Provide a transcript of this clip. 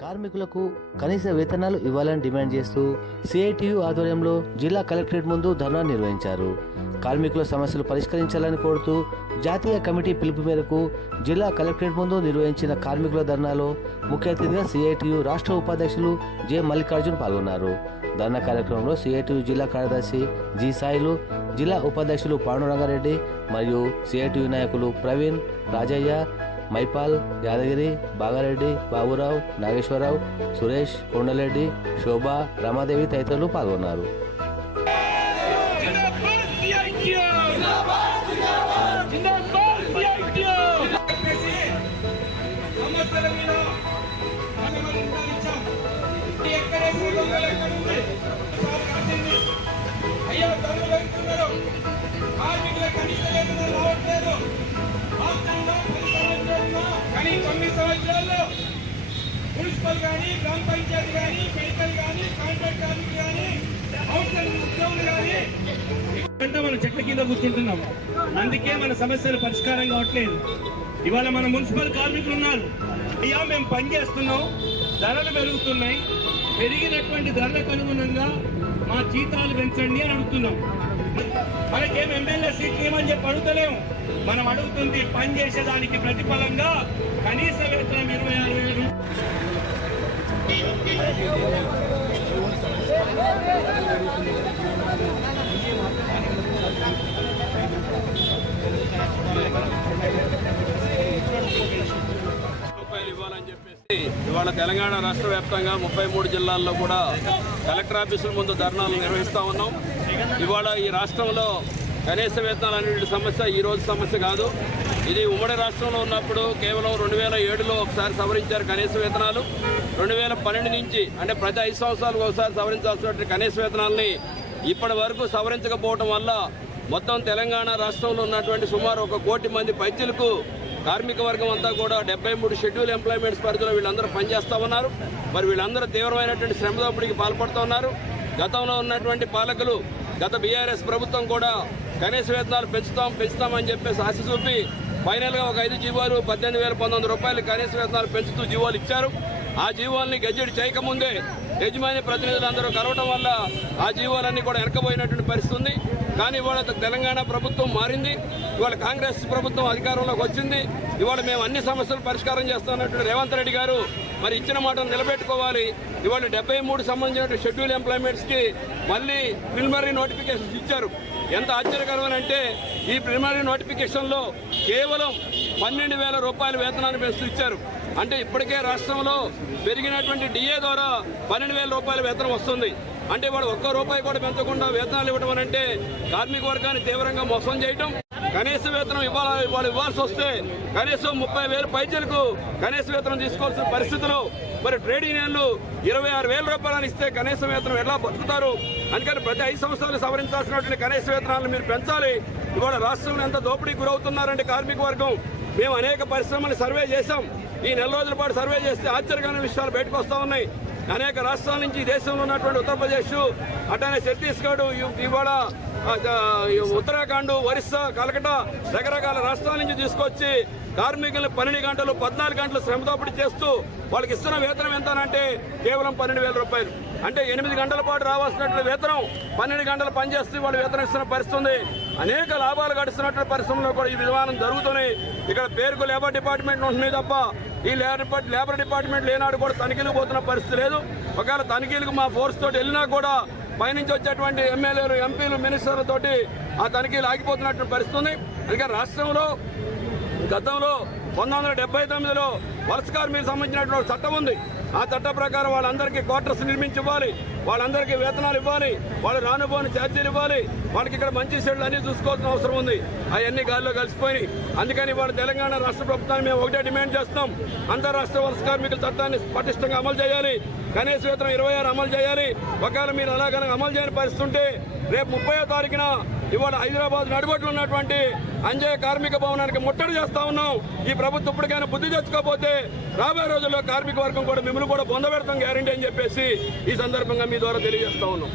కార్మికులకు కనీస వేతనాలు ఇవ్వాలని డిమాండ్ చేస్తూ సిఐటియు ఆధ్వర్యంలో జిల్లా కలెక్టరేట్ ముందు ధర్నా నిర్వహించారు. కార్మికుల సమస్యలు పరిష్కరించాలని కోరుతూ జాతీయ కమిటీ పిలుపు మేరకు జిల్లా కలెక్టరేట్ ముందు నిర్వహించిన కార్మికుల ధర్నాలో ముఖ్య అతిథిగా సిఐటియు రాష్ట్ర ఉపాధ్యక్షులు జె. మల్లికార్జున్ పాల్గొన్నారు. ధర్నా కార్యక్రమంలో సిఐటియు జిల్లా కార్యదర్శి జి. సాయిలు జిల్లా ఉపాధ్యక్షులు పాండురంగారెడ్డి మరియు సిఐటియు నాయకులు ప్రవీణ్ రాజయ్య మైపాల్ యాదగిరి బాగారెడ్డి బాబురావు నాగేశ్వరరావు సురేష్ కొండలరెడ్డి శోభ రమాదేవి తదితరులు పాల్గొన్నారు. జిందాబాద్ సిఐటియు జిందాబాద్ సిఐటియు సమస్యల మీద మున్సిపల్ కానీ గ్రామ పంచాయతీ కానీ మెడికల్ కానీ కాంట్రాక్ట్ కార్మికులు కానీ ఉద్యోగులు కానీ మనం చెట్ల కింద కూర్చుంటున్నాం. అందుకే మన సమస్యలు పరిష్కారం కావట్లేదు. ఇవాళ మన మున్సిపల్ కార్మికులు ఉన్నారు. అయ్యా మేము పని చేస్తున్నాం. ధరలు పెరుగుతున్నాయి. పెరిగినటువంటి ధరలకు అనుగుణంగా మా జీతాలు పెంచండి అని అడుగుతున్నాం. మనకేం ఎమ్మెల్యే సీట్లు ఏమని చెప్పి అడుగుతలేము మనం అడుగుతుంది పని చేసేదానికి ప్రతిఫలంగా కనీస వేతనం ఇరవై ఆరు వేలు. ఇవ్వాలని చెప్పేసి ఇవాళ తెలంగాణ రాష్ట్ర వ్యాప్తంగా ముప్పై మూడు జిల్లాల్లో కూడా కలెక్టర్ ఆఫీసుల ముందు ధర్నాలు నిర్వహిస్తూ ఉన్నాం. ఇవాళ ఈ రాష్ట్రంలో కనీస వేతనాలు అనే సమస్య ఈ రోజు సమస్య కాదు. ఇది ఉమ్మడి రాష్ట్రంలో ఉన్నప్పుడు కేవలం రెండు వేల ఏడులో ఒకసారి సవరించారు కనీస వేతనాలు. రెండు వేల పన్నెండు నుంచి అంటే ప్రతి ఐదు సంవత్సరాలకు ఒకసారి సవరించాల్సినటువంటి కనీస వేతనాల్ని ఇప్పటి వరకు సవరించకపోవడం వల్ల మొత్తం తెలంగాణ రాష్ట్రంలో ఉన్నటువంటి సుమారు ఒక కోటి మంది పైద్యులకు కార్మిక వర్గం అంతా కూడా డెబ్బై మూడు షెడ్యూల్ ఎంప్లాయ్మెంట్స్ పరిధిలో వీళ్ళందరూ పనిచేస్తూ ఉన్నారు. మరి వీళ్ళందరూ తీవ్రమైనటువంటి శ్రమదోపిడికి పాల్పడుతూ ఉన్నారు. గతంలో ఉన్నటువంటి పాలకులు గత బీఆర్ఎస్ ప్రభుత్వం కూడా కనీస వేతనాలు పెంచుతాం పెంచుతామని చెప్పేసి ఆశ చూపి ఫైనల్గా ఒక ఐదు జీవోలు పద్దెనిమిది వేల పంతొమ్మిది రూపాయలు కనీస వేతనాలు పెంచుతూ జీవోలు ఇచ్చారు. ఆ జీవోల్ని గెజ్జెట్ చేయకముందే యజమాని ప్రతినిధులందరూ కలవటం వల్ల ఆ జీవోలన్నీ కూడా వెనకబోయినటువంటి పరిస్థితి ఉంది. కానీ ఇవాళ తెలంగాణ ప్రభుత్వం మారింది. ఇవాళ కాంగ్రెస్ ప్రభుత్వం అధికారంలోకి వచ్చింది. ఇవాళ మేము అన్ని సమస్యలు పరిష్కారం చేస్తున్నటువంటి రేవంత్ రెడ్డి గారు మరి ఇచ్చిన మాటను నిలబెట్టుకోవాలి. ఇవాళ డెబ్బై మూడు సంబంధించిన షెడ్యూల్ ఎంప్లాయ్మెంట్స్కి మళ్ళీ ప్రిలిమినరీ నోటిఫికేషన్ ఇచ్చారు. ఎంత ఆశ్చర్యకరమని అంటే ఈ ప్రిలిమినరీ నోటిఫికేషన్లో కేవలం పన్నెండు వేల రూపాయల వేతనాన్ని పెంచుతూ ఇచ్చారు. అంటే ఇప్పటికే రాష్ట్రంలో పెరిగినటువంటి డిఏ ద్వారా పన్నెండు వేల రూపాయల వేతనం వస్తుంది. అంటే వాడు ఒక్క రూపాయి కూడా పెంచకుండా వేతనాలు ఇవ్వడం అంటే కార్మిక వర్గాన్ని తీవ్రంగా మోసం చేయటం కనీస వేతనం ఇవ్వాలి వాళ్ళు ఇవ్వాల్సి వస్తే కనీసం ముప్పై వేల పైచలకు కనీస వేతనం తీసుకోవాల్సిన పరిస్థితులు మరి ట్రేడ్ యూనియన్లు ఇరవై ఆరు వేల రూపాయలను ఇస్తే కనీస వేతనం ఎలా బతుకుతారు? అందుకని ప్రతి ఐదు సంవత్సరాలు సవరించాల్సినటువంటి కనీస వేతనాలను మీరు పెంచాలి. ఇవాళ రాష్ట్రంలో ఎంత దోపిడీ గురవుతున్నారంటే కార్మిక వర్గం. మేము అనేక పరిశ్రమలు సర్వే చేశాం. ఈ నెల రోజుల పాటు సర్వే చేస్తే ఆశ్చర్యకరమైన విషయాలు బయటకు వస్తూ ఉన్నాయి. అనేక రాష్ట్రాల నుంచి ఈ దేశంలో ఉన్నటువంటి ఉత్తరప్రదేశ్ అట్లానే ఛత్తీస్గఢ్ ఇవాళ ఉత్తరాఖండ్ ఒరిస్సా కలకటా రకరకాల రాష్ట్రాల నుంచి తీసుకొచ్చి కార్మికులు పన్నెండు గంటలు పద్నాలుగు గంటలు శ్రమదోపిడి చేస్తూ వాళ్ళకి ఇస్తున్న వేతనం ఎంత అంటే కేవలం పన్నెండు వేల రూపాయలు. అంటే ఎనిమిది గంటల పాటు రావాల్సినటువంటి వేతనం పన్నెండు గంటలు పనిచేస్తూ వాళ్ళు వేతనం ఇస్తున్న పరిస్థితుంది అనేక లాభాలు గడుస్తున్నటువంటి పరిశ్రమలో కూడా ఈ విధానం జరుగుతుంది ఇక్కడ పేరుకు లేబర్ డిపార్ట్మెంట్ ఉంటుంది తప్ప ఈ లేబర్ లేబర్ డిపార్ట్మెంట్ లేనాడు కూడా తనిఖీలకు పోతున్న పరిస్థితి లేదు. ఒకవేళ తనిఖీలకు మా ఫోర్స్ తోటి వెళ్ళినా కూడా పైనుంచి వచ్చేటువంటి ఎమ్మెల్యేలు ఎంపీలు మినిస్టర్లతోటి ఆ తనిఖీలు ఆగిపోతున్నటువంటి పరిస్థితి ఉంది. అందుకే రాష్ట్రంలో గతంలో పంతొమ్మిది వందల డెబ్బై తొమ్మిదిలో వలస కార్మికులకు సంబంధించినటువంటి చట్టం ఉంది. ఆ చట్ట ప్రకారం వాళ్ళందరికీ క్వార్టర్స్ నిర్మించి ఇవ్వాలి. వాళ్ళందరికీ వేతనాలు ఇవ్వాలి. వాళ్ళు రానుపోని ఛార్జీలు ఇవ్వాలి. వాళ్ళకి ఇక్కడ మంచి చెడులు అన్ని చూసుకోవాల్సిన అవసరం ఉంది. అవన్నీ గాల్లో కలిసిపోయి అందుకని వాళ్ళు తెలంగాణ రాష్ట్ర ప్రభుత్వాన్ని మేము ఒకటే డిమాండ్ చేస్తాం అంతరాష్ట్ర వలస కార్మికుల చట్టాన్ని పటిష్టంగా అమలు చేయాలి. కనీస వేతనం ఇరవై ఆరు అమలు చేయాలి. ఒకవేళ మీరు అలా కనుక అమలు చేయని పరిస్థితి ఉంటే రేపు ముప్పయో తారీఖున ఇవాళ హైదరాబాద్ నడిబొట్లు ఉన్నటువంటి అంజయ్య కార్మిక భవనానికి ముట్టడి చేస్తా ఉన్నాం. ఈ ప్రభుత్వం ఇప్పటికైనా బుద్ధి తెచ్చుకోకపోతే రాబోయే రోజుల్లో కార్మిక వర్గం కూడా మిమ్మల్ని కూడా పొందబెడతాం గ్యారంటీ అని చెప్పేసి ఈ సందర్భంగా మీ ద్వారా తెలియజేస్తా ఉన్నాం.